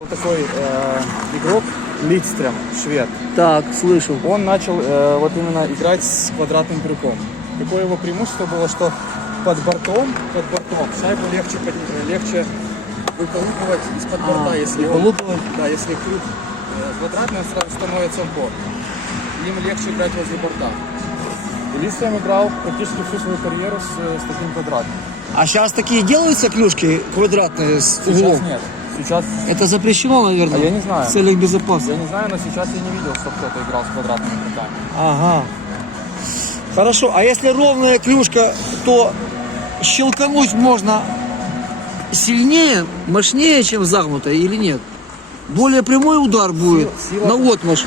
Вот такой э, игрок Лидстрем, швед. Так, слышу. Он начал э, вот именно играть с квадратным крюком. Какое его преимущество было, что под бортом, под бортом шайбу легче, под- э, легче выколупывать из-под борта, если он- да, если крюк э, квадратный, он сразу становится в борт. Им легче играть возле борта. И Лидстрем играл практически всю свою карьеру с, э, с таким квадратным. А сейчас такие делаются клюшки квадратные с Сейчас углом? нет. Сейчас Это запрещено, наверное, А я не знаю. в целях безопасности. я не знаю, но сейчас я не видел, что кто-то играл с квадратными крюками. Ага. Хорошо, а если ровная клюшка, то щелкануть можно сильнее, мощнее, чем загнутая или нет? Более прямой удар будет сила- на отмаш.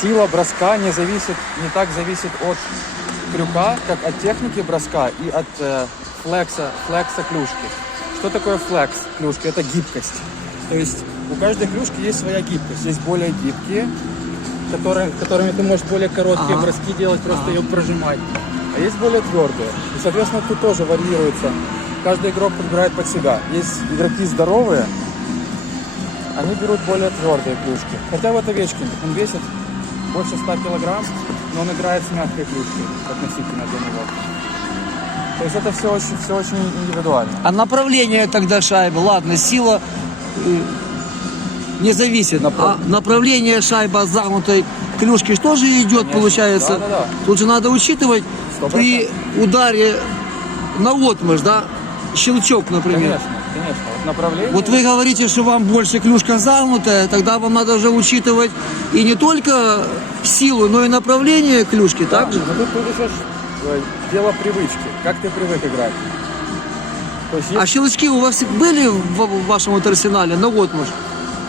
Сила броска не зависит, не так зависит от крюка, как от техники броска и от э, флекса, флекса клюшки. Что такое флекс клюшки? Это гибкость. То есть у каждой клюшки есть своя гибкость. Есть более гибкие, которые, которыми ты можешь более короткие Ага. броски делать, просто ее прожимать. А есть более твердые. И, соответственно, тут тоже варьируется. Каждый игрок подбирает под себя. Есть игроки здоровые, они берут более твердые клюшки. Хотя вот Овечкин, он весит больше 100 килограмм, но он играет с мягкой клюшкой относительно для него. То есть это все очень, все очень индивидуально. А направление тогда шайбы, ладно, сила не зависит. Направ- А направление шайбы от загнутой клюшки же тоже идет, Конечно. получается. Да-да-да. Тут же надо учитывать Сто при ударе на отмышь, да, щелчок, например. Конечно, конечно. Вот направление. Вот вы говорите, что вам больше клюшка загнутая, тогда вам надо уже учитывать и не только силу, но и направление клюшки, да, так же? но тут, тут э, дело привычки. Как ты привык играть. Есть А щелчки у вас были в, в вашем вот арсенале на отмышь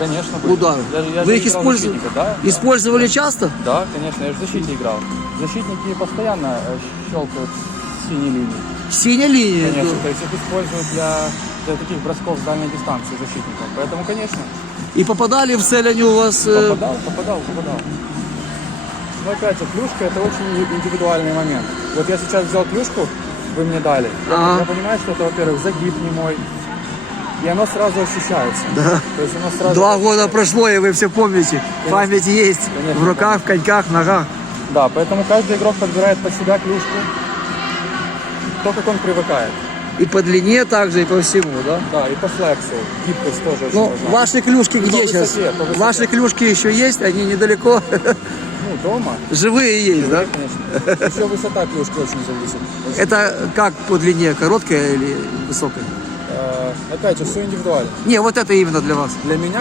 конечно, были. удары? Я, я Вы их использовали, защитника, да? использовали часто? Да, конечно, я же в защите играл. Защитники постоянно э, щелкают синей линии. Синяя линия. Конечно, да. то есть их используют для, для таких бросков с дальней дистанции защитников. Поэтому, конечно, И попадали в цель они у вас... э, попадал, попадал, попадал. Но опять же, клюшка это очень индивидуальный момент. Вот я сейчас взял клюшку, вы мне дали. Ага. я понимаю, что это, во-первых, загиб не мой. И оно сразу ощущается. Да. То есть оно сразу... Два года прошло, и вы все помните. Память есть. Конечно. В руках, в коньках, ногах. Да, поэтому каждый игрок подбирает под себя клюшку. То, как он привыкает. И по длине также, и по всему, да? Да, и по флексу. Гибкость тоже Ну, важна. ваши клюшки И где сейчас? высоте, высоте. Ваши клюшки еще есть? Они недалеко? Ну, дома. Живые есть, да? Конечно. Еще высота клюшки очень зависит. Это как по длине? Короткая или высокая? Э, опять же, все индивидуально. Не, вот это именно для вас. Для меня